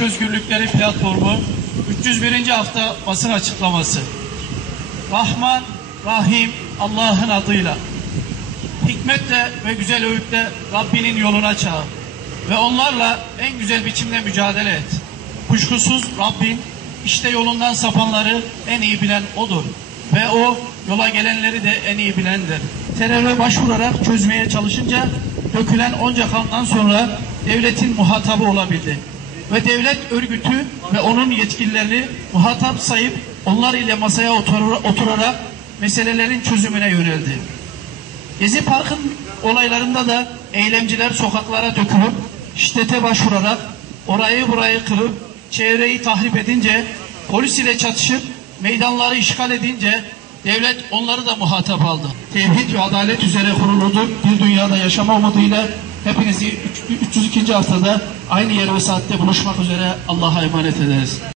Özgürlükleri Platformu 301. hafta basın açıklaması. Rahman, Rahim Allah'ın adıyla. Hikmetle ve güzel öğütle Rabbinin yoluna çağır. Ve onlarla en güzel biçimde mücadele et. Kuşkusuz Rabbin işte yolundan sapanları en iyi bilen O'dur. Ve O yola gelenleri de en iyi bilendir. Teröre başvurarak çözmeye çalışınca dökülen onca kandan sonra devletin muhatabı olabildi. Ve devlet örgütü ve onun yetkililerini muhatap sayıp onlar ile masaya oturarak meselelerin çözümüne yöneldi. Gezi Park'ın olaylarında da eylemciler sokaklara dökülüp şiddete başvurarak orayı burayı kırıp çevreyi tahrip edince, polis ile çatışıp meydanları işgal edince devlet onları da muhatap aldı. Tevhid ve adalet üzere kuruludur bir dünyada yaşama umuduyla hepinizi 302. haftada aynı yer ve saatte buluşmak üzere Allah'a emanet ederiz.